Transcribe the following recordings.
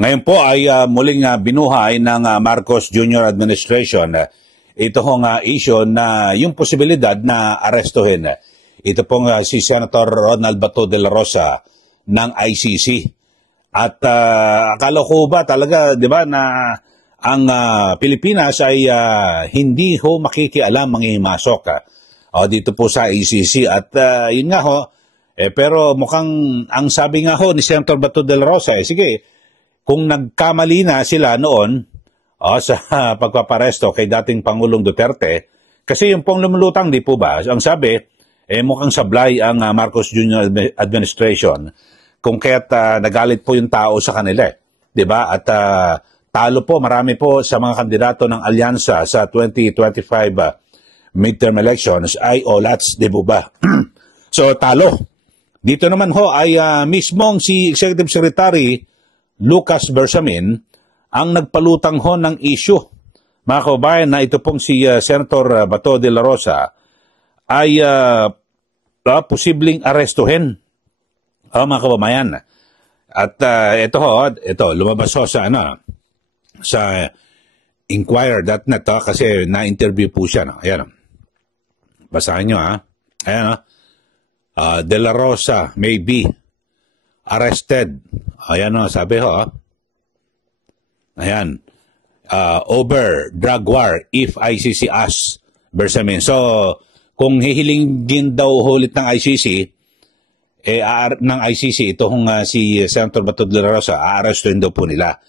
Ngayon po ay muling binuhay ng Marcos Jr. Administration ito hong issue na yung posibilidad na arestuhin. Ito pong si Senator Ronald Bato de la Rosa ng ICC. At akala ko ba talaga, di ba, na ang Pilipinas ay hindi ho makikialam manghimasok dito po sa ICC. At yun nga ho, pero mukhang ang sabi nga ho ni Senator Bato de la Rosa, sige, kung nagkamali na sila noon sa pagpaparesto kay dating Pangulong Duterte, kasi yung pong lumulutang, di po ba, ang sabi, mukhang sablay ang Marcos Jr. Administration kung kaya't nagalit po yung tao sa kanila. Di ba? At talo po, marami po sa mga kandidato ng alyansa sa 2025 midterm elections ay olats, di po ba? So, talo. Dito naman ho ay mismong si Executive Secretary Lucas Bersamin ang nagpalutang ho ng issue. Mga kababayan, na ito pong si Senator Bato de la Rosa ay posibleng arestuhin. Mga kababayan. At ito lumabas ho sa sa Inquirer.net kasi na-interview po siya. Ayan. Basahin nyo Ayan De la Rosa may be arrested. Ayan sabi ho. Ayan. Over drug war if ICC asks Bersamin. So, kung hihilingin daw ulit ng ICC, itong si Senator Bato de la Rosa, aarestuin daw po nila.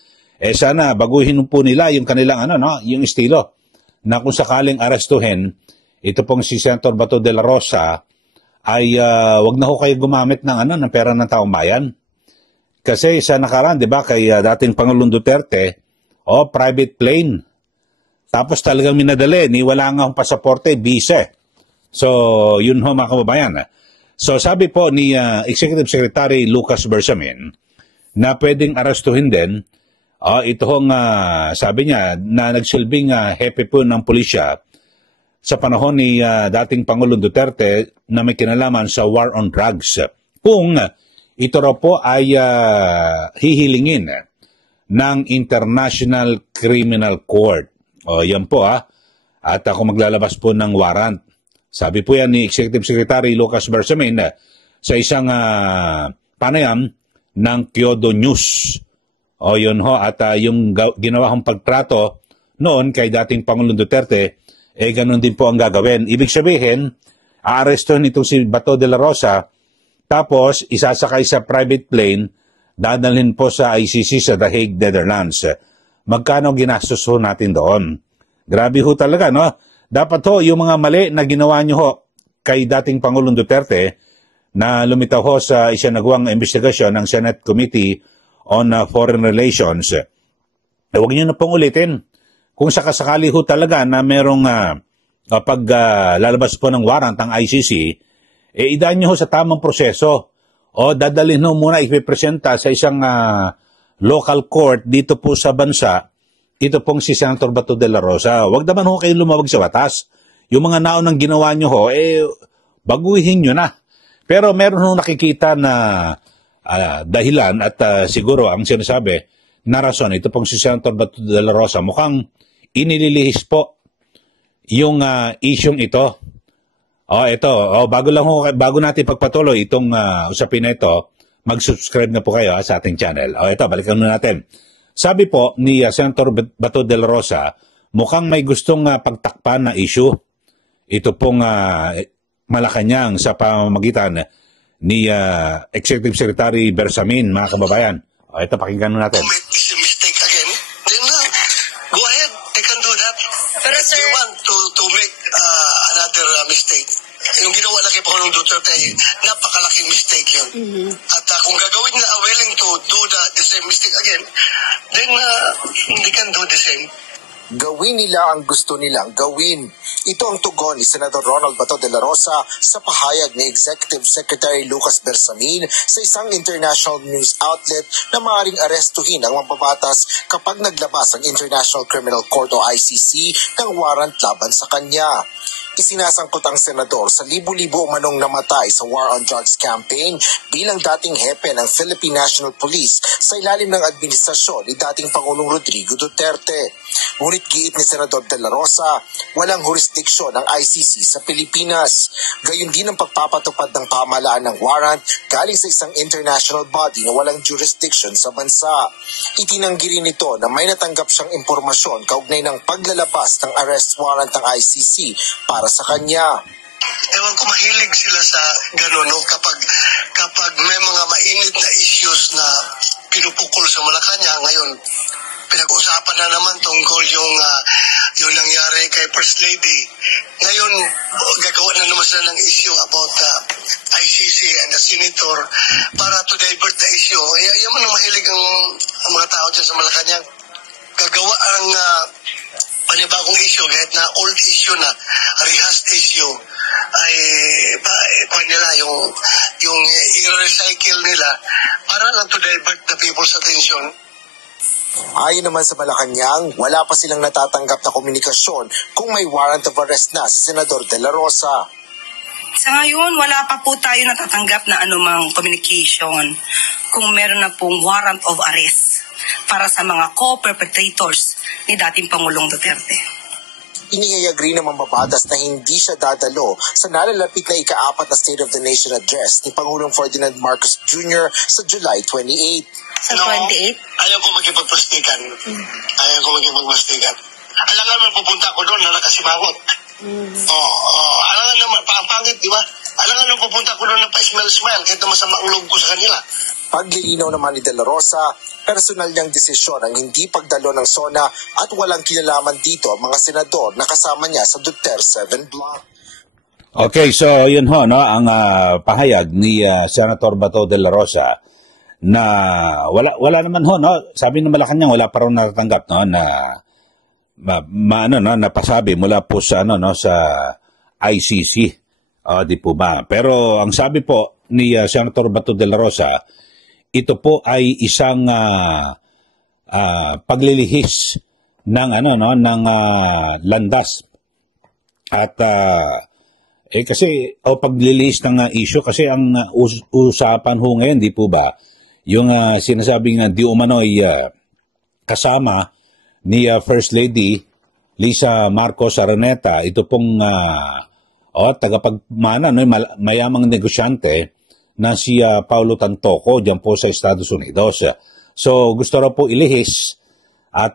Sana baguhin po nila yung kanilang yung estilo na kung sakaling arestuhin, ito pong si Senator Bato de la Rosa ay wag na ho kayo gumamit ng pera ng taong bayan. Kasi sa nakaraan, di ba, kay dating Pangulong Duterte, private plane. Tapos talagang minadali, wala nga akong pasaporte, visa. So, yun ho mga kababayan. So, sabi po ni Executive Secretary Lucas Bersamin na pwedeng arestuhin din, ito hong sabi niya na nagsilbing hepe po ng pulisya sa panahon ni dating Pangulong Duterte na may kinalaman sa war on drugs. Kung ito raw po ay hihilingin ng International Criminal Court. Yan po At ako maglalabas po ng warrant. Sabi po yan ni Executive Secretary Lucas Bersamin sa isang panayam ng Kyodo News. Yun ho. At yung ginawa kong pagtrato noon kay dating Pangulong Duterte, ganun din po ang gagawin. Ibig sabihin, aarestuhin itong si Bato de la Rosa, tapos isasakay sa private plane, dadalhin po sa ICC sa The Hague, Netherlands. Magkano ginastos ho natin doon? Grabe ho talaga, no? Dapat ho, yung mga mali na ginawa nyo ho kay dating Pangulong Duterte na lumitaw ho sa isinagawang investigasyon ng Senate Committee on Foreign Relations, huwag nyo na pong ulitin. Kung sakasakali ho talaga na merong lalabas po ng warrant ang ICC, idaan nyo ho sa tamang proseso. Dadalhin ho muna ipipresenta sa isang local court dito po sa bansa, ito pong si Senator Bato de la Rosa. Huwag naman ho kayo lumawag sa batas. Yung mga naunang ginawa nyo ho, baguhin nyo na. Pero meron ho nakikita na dahilan at siguro ang sinasabi na rason, ito pong si Senator Bato de la Rosa, mukhang inililihis po yung isyong ito. Bago natin pagpatuloy itong usapin na ito, mag-subscribe na po kayo sa ating channel. Balikan na natin. Sabi po ni Senator Bato de la Rosa, mukhang may gustong pagtakpan na issue. Ito pong Malacanang sa pamamagitan ni Executive Secretary Bersamin, mga kababayan. Ito, pakinggan natin. Mistake again, then go ahead, they can do that. Pero if you want to make another mistake, yung ginawa na kay Pangulong Duterte, napakalaking mistake yun. At kung gagawin na willing to do the same mistake again, then they can do the same. Gawin nila ang gusto nilang gawin. Ito ang tugon ni Senator Ronald Bato de la Rosa sa pahayag ni Executive Secretary Lucas Bersamin sa isang international news outlet na maaaring arestuhin ang mambabatas kapag naglabas ang International Criminal Court o ICC ng warrant laban sa kanya. Isinasangkot ang senador sa libu-libo umanong namatay sa War on Drugs campaign bilang dating hepe ng Philippine National Police sa ilalim ng administrasyon ni dating Pangulong Rodrigo Duterte. Ngunit giit ni Senador De La Rosa, walang jurisdiksyon ng ICC sa Pilipinas. Gayon din ang pagpapatupad ng pamahalaan ng warrant galing sa isang international body na walang jurisdiction sa bansa. Itinanggi rin ito na may natanggap siyang impormasyon kaugnay ng paglalabas ng arrest warrant ng ICC para sa kanya. Ewan ko, mahilig sila sa gano'n, no? Kapag may mga mainit na issues na pinupukol sa Malacanang, ngayon, pinag-usapan na naman tungkol yung nangyari kay First Lady. Ngayon, gagawa na naman sila ng issue about ICC and the Senator para to divert the issue. Yan man ang mahilig ang mga tao dyan sa Malacanang. Gagawa ang panibagong issue, kahit na old issue na, rehashed issue, ay nila yung i-recycle nila para lang to divert the people's attention. Ayon naman sa Malacanang, wala pa silang natatanggap na komunikasyon kung may warrant of arrest na si Senador De La Rosa. Sa ngayon, wala pa po tayo natatanggap na anumang communication kung meron na pong warrant of arrest para sa mga co-perpetrators ni dating Pangulong Duterte. Inihayag rin ng mambabatas na hindi siya dadalo sa nalalapit na ika-4 na State of the Nation address ni Pangulong Ferdinand Marcos Jr. sa July 28. Sa 28? Ayaw ko magkipagplastikan. Alangan naman pupunta ko doon na nakasimangot. Alangan naman, pangit, di ba? Alangan naman pupunta ko doon na pa-smile-smile kahit na masama ang loob ko sa kanila. Paglilinaw naman ni De La Rosa, personal niyang desisyon ang hindi pagdalo ng SONA at walang kinalaman dito ang mga senador na kasama niya sa Duterte 7 block. Okay, so yun ho, no, ang pahayag ni Senator Bato de la Rosa na wala naman ho, no, sabi ng Malacanang wala pa raw natatanggap, no, na napasabi mula po sa sa ICC, di po ba? Pero ang sabi po ni Senator Bato de la Rosa, ito po ay isang paglilihis ng ng landas at kasi paglilihis ng issue kasi ang usapan ho ngayon, di po ba, yung sinasabing di umano ay kasama ni First Lady Lisa Marcos Araneta, ito pong tagapagmana, mayamang negosyante na si Paulo Tantoco diyan po sa Estados Unidos. So gusto raw po ilihis at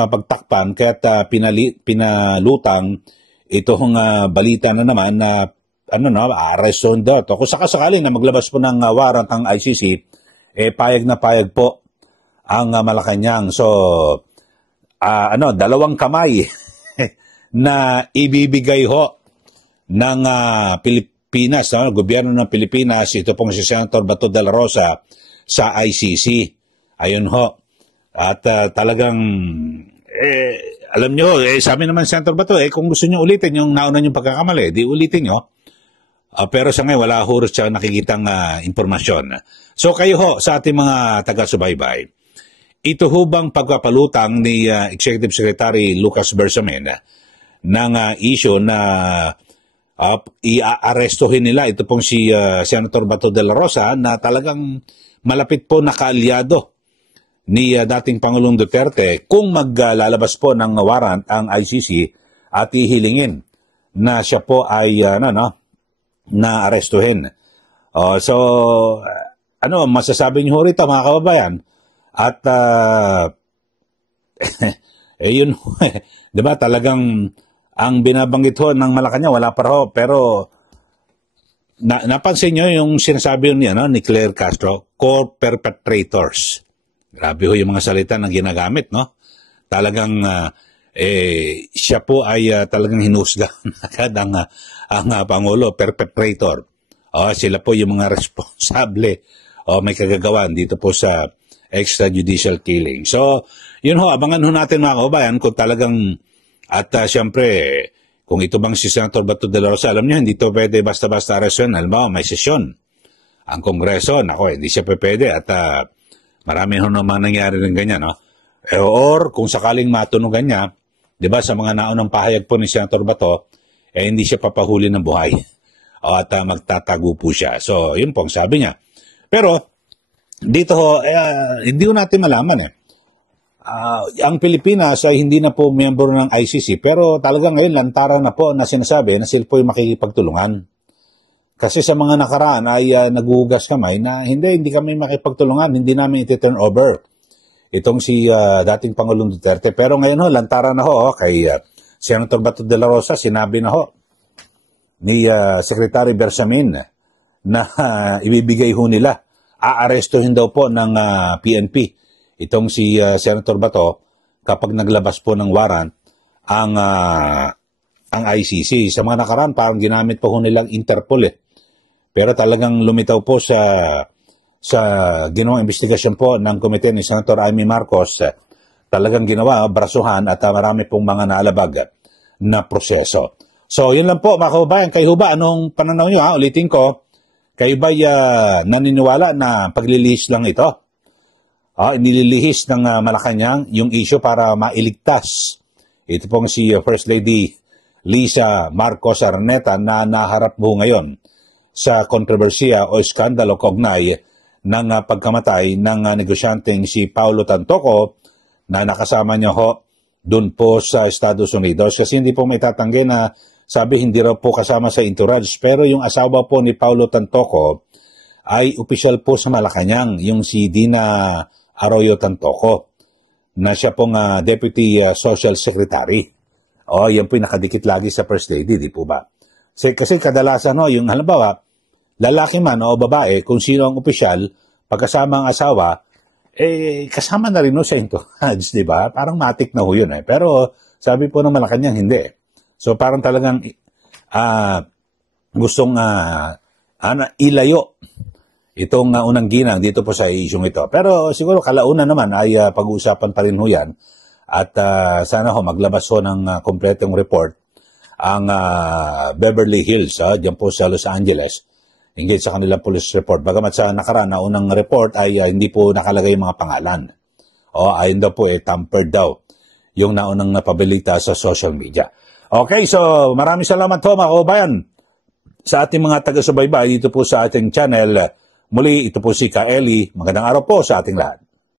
mapagtakpan kaya't pinalutang itong balita na naman na arreston daw. Kung sakasakaling na maglabas po ng warrant ang ICC, payag na payag po ang Malacanang. So dalawang kamay na ibibigay ho ng Pilipinas, gobyerno ng Pilipinas, ito pong si Senator Bato de la Rosa sa ICC. Ayun ho. At talagang, alam nyo, sabi naman Senator Bato, kung gusto nyo ulitin yung nauna nyong pagkakamali, di ulitin nyo. Pero sa ngayon, wala huros siya nakikitang impormasyon. So kayo ho, sa ating mga taga-subaybay, ito ho bang pagpapalutang ni Executive Secretary Lucas Bersamin ng issue na i-arestuhin nila ito pong si Senator Bato de la Rosa na talagang malapit po na kaalyado ni dating Pangulong Duterte kung maglalabas po ng warrant ang ICC at ihilingin na siya po ay na arestuhin. So masasabi niyo rito mga kababayan? At yun, 'di ba, talagang ang binabanggit ho ng Malacanang wala pa ho, pero napansin nyo yung sinasabi niya ni Claire Castro, core perpetrators. Grabe ho yung mga salita na ginagamit, no? Talagang siya po ay talagang hinusga agad ang Pangulo, perpetrator. Sila po yung mga responsable may kagagawan dito po sa extrajudicial killing. So, yun ho, abangan ho natin mga kababayan kung talagang at siyempre, kung ito bang si Senator Bato de la Rosa, alam niyo, hindi ito pwede basta-basta arresyon. Alam mo, may sesyon. Ang Kongreso, hindi siya pwede. At marami ho naman nangyari rin ganyan, no? Or, kung sakaling matunugan niya, di ba, sa mga naunang pahayag po ni Senator Bato, hindi siya papahuli ng buhay. At magtatago po siya. So, yun po ang sabi niya. Pero, dito ho, hindi ko natin malaman ang Pilipinas ay hindi na po miyembro ng ICC, pero talagang ngayon lantaran na po na sinasabi na sila po ay makikipagtulungan. Kasi sa mga nakaraan ay naguhugas kamay na hindi kami makipagtulungan, hindi namin iti-turn over itong si dating Pangulong Duterte. Pero ngayon ho, lantaran na ho kay Senator Bato de la Rosa, sinabi na ho ni Secretary Bersamin na ibibigay ho nila, aarestuhin daw po ng PNP itong si Senator Bato kapag naglabas po ng warrant ang ICC. Sa mga nakaraan, parang ginamit po nilang Interpol Pero talagang lumitaw po sa ginawang investigasyon po ng komite ni Senator Amy Marcos, talagang ginawa, brasuhan at marami pong mga naalabag na proseso. So, yun lang po mga kababayan. Kayo ba, anong pananaw nyo? Ulitin ko, kayo ba naniniwala na paglilihis lang ito? Nililihis ng Malacanang yung issue para mailigtas. Ito pong si First Lady Lisa Marcos Araneta na naharap po ngayon sa kontrobersiya o skandalo kaugnay ng pagkamatay ng negosyanteng si Paulo Tantoco na nakasama niya ho doon po sa Estados Unidos. Kasi hindi po may tatanggi na sabi hindi raw po kasama sa entourage. Pero yung asawa po ni Paulo Tantoco ay opisyal po sa Malacanang, yung si Dina Arroyo Tantoco, na siya pong Deputy Social Secretary. Yan po yung nakadikit lagi sa First Lady, di po ba? Kasi kadalasan, yung halimbawa, lalaki man o babae, kung sino ang opisyal, pagkasama ang asawa, kasama na rin sa entourage, di ba? Parang matik na ho yun. Pero sabi po ng Malacanang, hindi. So parang talagang gustong ilayo itong unang ginang dito po sa isyong ito. Pero siguro kalaunan naman ay pag-uusapan pa rin ho yan. At sana ho maglabas ho ng kompletong report ang Beverly Hills, dyan po sa Los Angeles, hinggil sa kanilang police report. Bagamat sa nakaraan na unang report ay hindi po nakalagay yung mga pangalan. Ayun daw po tampered daw yung naunang napabilita sa social media. Okay, so maraming salamat ho mga kababayan sa ating mga taga-subaybay dito po sa ating channel. Muli, ito po si Ka Eli. Magandang araw po sa ating lahat.